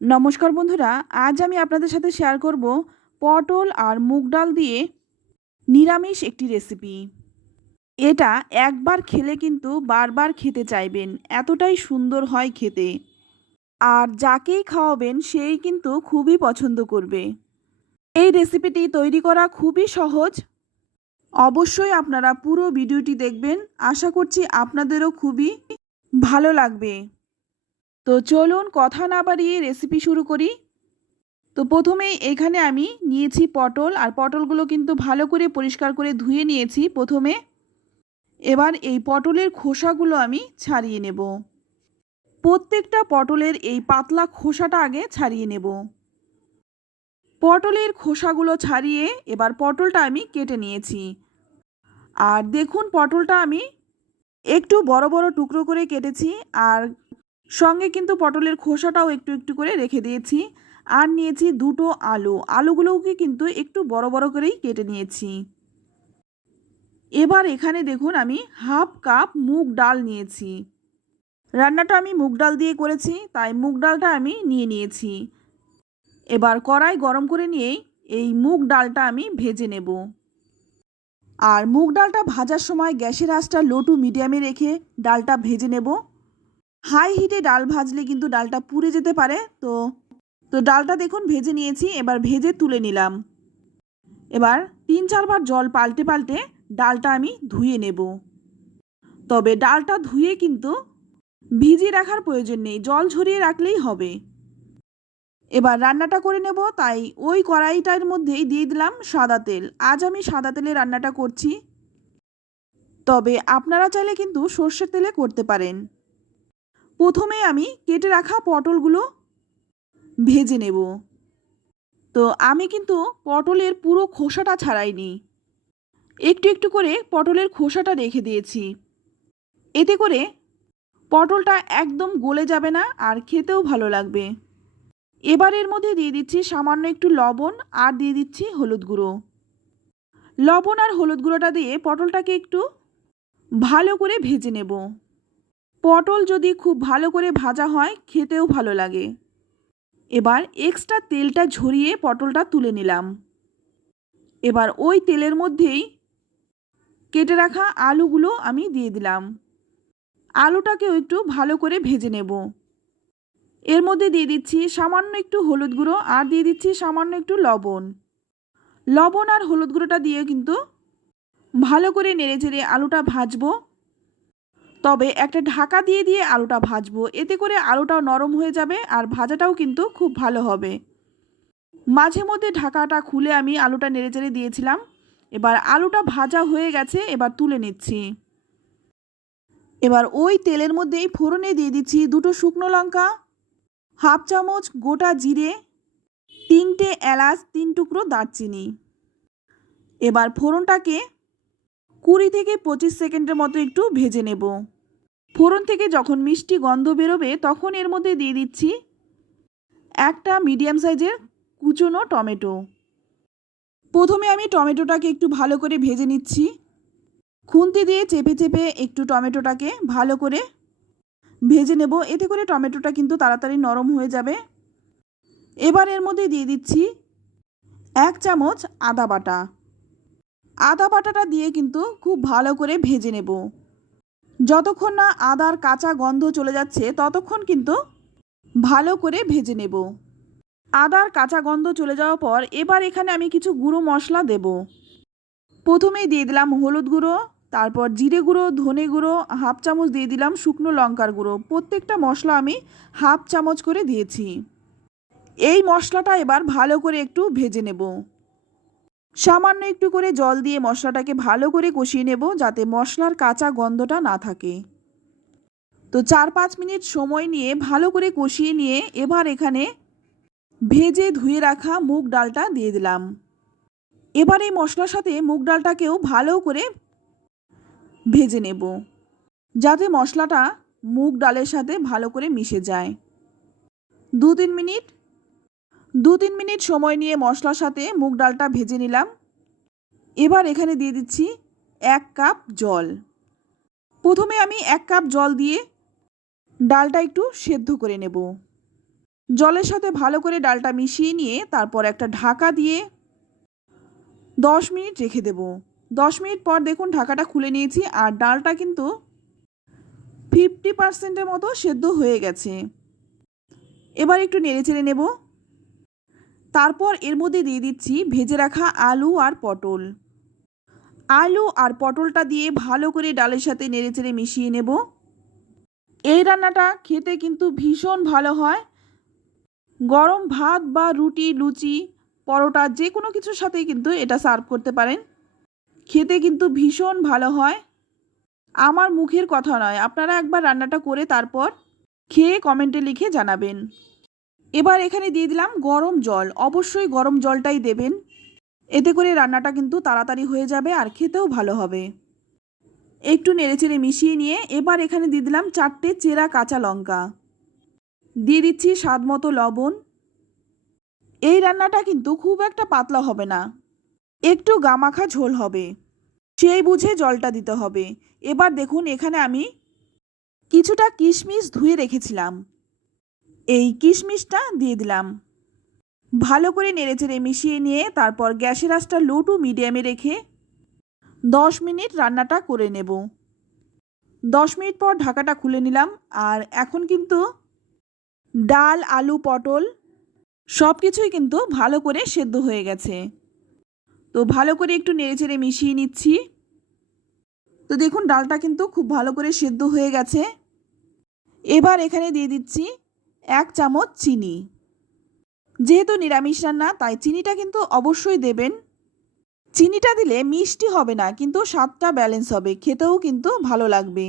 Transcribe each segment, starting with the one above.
নমস্কার বন্ধুরা, আজ আমি আপনাদের সাথে শেয়ার করব পটল আর মুগ ডাল দিয়ে নিরামিষ একটি রেসিপি এটা একবার খেলে কিন্তু বারবার খেতে চাইবেন, এতটাই সুন্দর হয় খেতে। আর যাকেই খাওয়াবেন, সেই কিন্তু খুবই পছন্দ করবে। এই রেসিপিটি তৈরি করা খুবই সহজ। অবশ্যই আপনারা পুরো ভিডিওটি দেখবেন, আশা করছি আপনাদেরও খুবই ভালো লাগবে। তো চলুন কথা না বাড়িয়ে রেসিপি শুরু করি। তো প্রথমেই এখানে আমি নিয়েছি পটল, আর পটলগুলো কিন্তু ভালো করে পরিষ্কার করে ধুয়ে নিয়েছি প্রথমে। এবার এই পটলের খোসাগুলো আমি ছাড়িয়ে নেব। প্রত্যেকটা পটলের এই পাতলা খোসাটা আগে ছাড়িয়ে নেব। পটলের খোসাগুলো ছাড়িয়ে এবার পটলটা আমি কেটে নিয়েছি। আর দেখুন পটলটা আমি একটু বড় বড় টুকরো করে কেটেছি, আর সঙ্গে কিন্তু পটলের খোসাটাও একটু একটু করে রেখে দিয়েছি। আর নিয়েছি দুটো আলু। আলুগুলোকে কিন্তু একটু বড় বড় করেই কেটে নিয়েছি। এবার এখানে দেখুন আমি হাফ কাপ মুগ ডাল নিয়েছি। রান্নাটা আমি মুগ ডাল দিয়ে করেছি, তাই মুগ ডালটা আমি নিয়ে নিয়েছি। এবার কড়াই গরম করে নিয়েই এই মুগ ডালটা আমি ভেজে নেব। আর মুগ ডালটা ভাজার সময় গ্যাসের আঁচটা লো টু মিডিয়ামে রেখে ডালটা ভেজে নেব। হাই হিটে ডাল ভাজলে কিন্তু ডালটা পুড়ে যেতে পারে। তো তো ডালটা দেখুন, ভেজে নিয়েছি, এবার ভেজে তুলে নিলাম। এবার তিন চারবার জল পাল্টে পাল্টে ডালটা আমি ধুয়ে নেব। তবে ডালটা ধুয়ে কিন্তু ভিজিয়ে রাখার প্রয়োজন নেই, জল ঝরিয়ে রাখলেই হবে। এবার রান্নাটা করে নেব, তাই ওই কড়াইটার মধ্যেই দিয়ে দিলাম সাদা তেল। আজ আমি সাদা তেলে রান্নাটা করছি। তবে আপনারা চাইলে কিন্তু সর্ষের তেলে করতে পারেন। প্রথমে আমি কেটে রাখা পটলগুলো ভেজে নেব। তো আমি কিন্তু পটলের পুরো খোসাটা ছাড়াইনি। একটু একটু করে পটলের খোসাটা রেখে দিয়েছি। এতে করে পটলটা একদম গলে যাবে না আর খেতেও ভালো লাগবে। এবার এর মধ্যে দিয়ে দিচ্ছি সামান্য একটু লবণ আর দিয়ে দিচ্ছি হলুদ গুঁড়ো। লবণ আর হলুদ গুঁড়োটা দিয়ে পটলটাকে একটু ভালো করে ভেজে নেব। পটল যদি খুব ভালো করে ভাজা হয়, খেতেও ভালো লাগে। এবার এক্সট্রা তেলটা ঝরিয়ে পটলটা তুলে নিলাম। এবার ওই তেলের মধ্যেই কেটে রাখা আলুগুলো আমি দিয়ে দিলাম। আলুটাকেও একটু ভালো করে ভেজে নেব। এর মধ্যে দিয়ে দিচ্ছি সামান্য একটু হলুদ গুঁড়ো আর দিয়ে দিচ্ছি সামান্য একটু লবণ। লবণ আর হলুদ গুঁড়োটা দিয়ে কিন্তু ভালো করে নেড়ে চেড়ে আলুটা ভাজবো। তবে একটা ঢাকা দিয়ে দিয়ে আলুটা ভাজবো। এতে করে আলুটাও নরম হয়ে যাবে আর ভাজাটাও কিন্তু খুব ভালো হবে। মাঝে মধ্যে ঢাকাটা খুলে আমি আলুটা নেড়ে চেড়ে দিয়েছিলাম। এবার আলুটা ভাজা হয়ে গেছে, এবার তুলে নিচ্ছি। এবার ওই তেলের মধ্যেই ফোড়নে দিয়ে দিচ্ছি দুটো শুকনো লঙ্কা, হাফ চামচ গোটা জিরে, তিনটে এলাচ, তিন টুকরো দারচিনি। এবার ফোড়নটাকে কুড়ি থেকে পঁচিশ সেকেন্ডের মতো একটু ভেজে নেব। ফোড়ন থেকে যখন মিষ্টি গন্ধ বেরোবে, তখন এর মধ্যে দিয়ে দিচ্ছি একটা মিডিয়াম সাইজের কুচনো টমেটো। প্রথমে আমি টমেটোটাকে একটু ভালো করে ভেজে নিচ্ছি। খুন্তি দিয়ে চেপে চেপে একটু টমেটোটাকে ভালো করে ভেজে নেব। এতে করে টমেটোটা কিন্তু তাড়াতাড়ি নরম হয়ে যাবে। এবার এর মধ্যে দিয়ে দিচ্ছি এক চামচ আদা বাটা। আদা বাটাটা দিয়ে কিন্তু খুব ভালো করে ভেজে নেব। যতক্ষণ না আদার কাঁচা গন্ধ চলে যাচ্ছে, ততক্ষণ কিন্তু ভালো করে ভেজে নেব। আদার কাঁচা গন্ধ চলে যাওয়ার পর এবার এখানে আমি কিছু গুঁড়ো মশলা দেব। প্রথমেই দিয়ে দিলাম হলুদ গুঁড়ো, তারপর জিরে গুঁড়ো, ধনে গুঁড়ো, হাফ চামচ দিয়ে দিলাম শুকনো লঙ্কার গুঁড়ো। প্রত্যেকটা মশলা আমি হাফ চামচ করে দিয়েছি। এই মশলাটা এবার ভালো করে একটু ভেজে নেব। সামান্য একটু করে জল দিয়ে মশলাটাকে ভালো করে কষিয়ে নেব যাতে মশলার কাঁচা গন্ধটা না থাকে। তো চার পাঁচ মিনিট সময় নিয়ে ভালো করে কষিয়ে নিয়ে এবার এখানে ভেজে ধুয়ে রাখা মুগ ডালটা দিয়ে দিলাম। এবার এই মশলার সাথে মুগ ডালটাকেও ভালো করে ভেজে নেব যাতে মশলাটা মুগ ডালের সাথে ভালো করে মিশে যায়। দু তিন মিনিট দু তিন মিনিট সময় নিয়ে মশলার সাথে মুগ ডালটা ভেজে নিলাম। এবার এখানে দিয়ে দিচ্ছি এক কাপ জল। প্রথমে আমি এক কাপ জল দিয়ে ডালটা একটু সেদ্ধ করে নেব। জলের সাথে ভালো করে ডালটা মিশিয়ে নিয়ে তারপর একটা ঢাকা দিয়ে দশ মিনিট রেখে দেব। দশ মিনিট পর দেখুন ঢাকাটা খুলে নিয়েছি আর ডালটা কিন্তু ফিফটি পার্সেন্টের মতো সেদ্ধ হয়ে গেছে। এবার একটু নেড়ে চেড়ে নেব। তারপর এর মধ্যে দিয়ে দিচ্ছি ভেজে রাখা আলু আর পটল। আলু আর পটলটা দিয়ে ভালো করে ডালের সাথে নেড়ে চেড়ে মিশিয়ে নেব। এই রান্নাটা খেতে কিন্তু ভীষণ ভালো হয়। গরম ভাত বা রুটি, লুচি, পরোটা যে কোনো কিছুর সাথেই কিন্তু এটা সার্ভ করতে পারেন। খেতে কিন্তু ভীষণ ভালো হয়। আমার মুখের কথা নয়, আপনারা একবার রান্নাটা করে তারপর খেয়ে কমেন্টে লিখে জানাবেন। এবার এখানে দিয়ে দিলাম গরম জল। অবশ্যই গরম জলটাই দেবেন। এতে করে রান্নাটা কিন্তু তাড়াতাড়ি হয়ে যাবে আর খেতেও ভালো হবে। একটু নেড়েচেড়ে মিশিয়ে নিয়ে এবার এখানে দিয়ে দিলাম চারটে চেরা কাঁচা লঙ্কা। দিয়ে দিচ্ছি স্বাদ মতো লবণ। এই রান্নাটা কিন্তু খুব একটা পাতলা হবে না। একটু গামাখা ঝোল হবে। সেই বুঝে জলটা দিতে হবে। এবার দেখুন এখানে আমি কিছুটা কিশমিশ ধুয়ে রেখেছিলাম। এই কিশমিশটা দিয়ে দিলাম। ভালো করে নেড়েচেড়ে মিশিয়ে নিয়ে তারপর গ্যাসের আঁচটা লো টু মিডিয়ামে রেখে দশ মিনিট রান্নাটা করে নেব। দশ মিনিট পর ঢাকাটা খুলে নিলাম আর এখন কিন্তু ডাল, আলু, পটল সব কিছুই কিন্তু ভালো করে সেদ্ধ হয়ে গেছে। তো ভালো করে একটু নেড়েচেড়ে মিশিয়ে নিচ্ছি। তো দেখুন ডালটা কিন্তু খুব ভালো করে সেদ্ধ হয়ে গেছে। এবার এখানে দিয়ে দিচ্ছি এক চামচ চিনি। যেহেতু নিরামিষ রান্না, তাই চিনিটা কিন্তু অবশ্যই দেবেন। চিনিটা দিলে মিষ্টি হবে না, কিন্তু স্বাদটা ব্যালেন্স হবে, খেতেও কিন্তু ভালো লাগবে।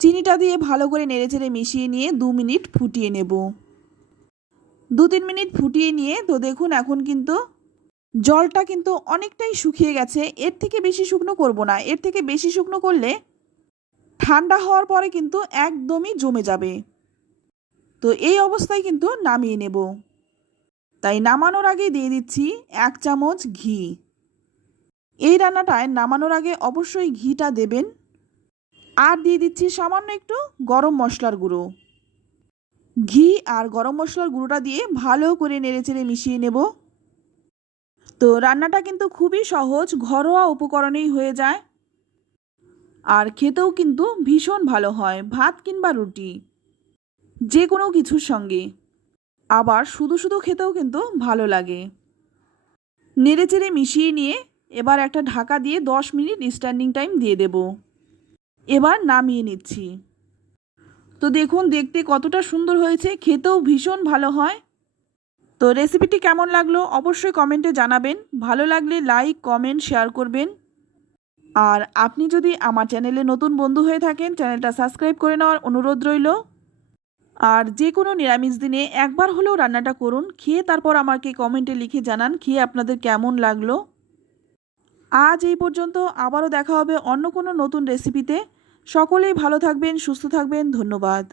চিনিটা দিয়ে ভালো করে নেড়েচেড়ে মিশিয়ে নিয়ে দু মিনিট ফুটিয়ে নেব। দু তিন মিনিট ফুটিয়ে নিয়ে, তো দেখুন এখন কিন্তু জলটা কিন্তু অনেকটাই শুকিয়ে গেছে। এর থেকে বেশি শুকনো করব না। এর থেকে বেশি শুকনো করলে ঠান্ডা হওয়ার পরে কিন্তু একদমই জমে যাবে। তো এই অবস্থায় কিন্তু নামিয়ে নেব। তাই নামানোর আগে দিয়ে দিচ্ছি এক চামচ ঘি। এই রান্নাটায় নামানোর আগে অবশ্যই ঘিটা দেবেন। আর দিয়ে দিচ্ছি সামান্য একটু গরম মশলার গুঁড়ো। ঘি আর গরম মশলার গুঁড়োটা দিয়ে ভালো করে নেড়েচেড়ে মিশিয়ে নেব। তো রান্নাটা কিন্তু খুবই সহজ, ঘরোয়া উপকরণেই হয়ে যায়। আর খেতেও কিন্তু ভীষণ ভালো হয়, ভাত কিংবা রুটি। যে কোনো কিছুর সঙ্গে। আবার শুধু শুধু খেতেও কিন্তু ভালো লাগে। নেড়েচেড়ে মিশিয়ে নিয়ে এবার একটা ঢাকা দিয়ে দশ মিনিট স্ট্যান্ডিং টাইম দিয়ে দেব। এবার নামিয়ে নিচ্ছি। তো দেখুন, দেখতে কতটা সুন্দর হয়েছে, খেতেও ভীষণ ভালো হয়। তো রেসিপিটি কেমন লাগল অবশ্যই কমেন্টে জানাবেন। ভালো লাগলে লাইক কমেন্ট শেয়ার করবেন। আর আপনি যদি আমার চ্যানেলে নতুন বন্ধু হয়ে থাকেন চ্যানেলটা সাবস্ক্রাইব করে নেওয়ার অনুরোধ রইল। আর যে কোনো নিরামিষ দিনে একবার হলেও রান্নাটা করুন। খেয়ে তারপর আমাকে কমেন্টে লিখে জানান খেয়ে আপনাদের কেমন লাগল। আজ এই পর্যন্ত আবারও দেখা হবে অন্য কোনো নতুন রেসিপিতে সকলেই ভালো থাকবেন, সুস্থ থাকবেন, ধন্যবাদ।